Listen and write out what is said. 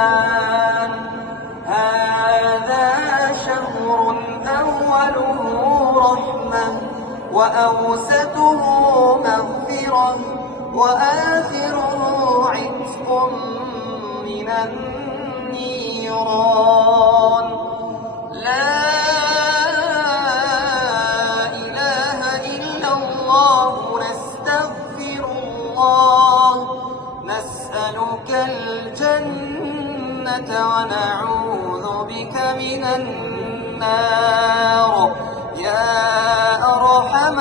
الرحمن. هذا شهر أوله رحمة وأوسطه مغفرة وآخره عتق من النيران. لا إله إلا الله. نستغفر الله. نسألك الجنة ونعوذ بك من النار يا أرحم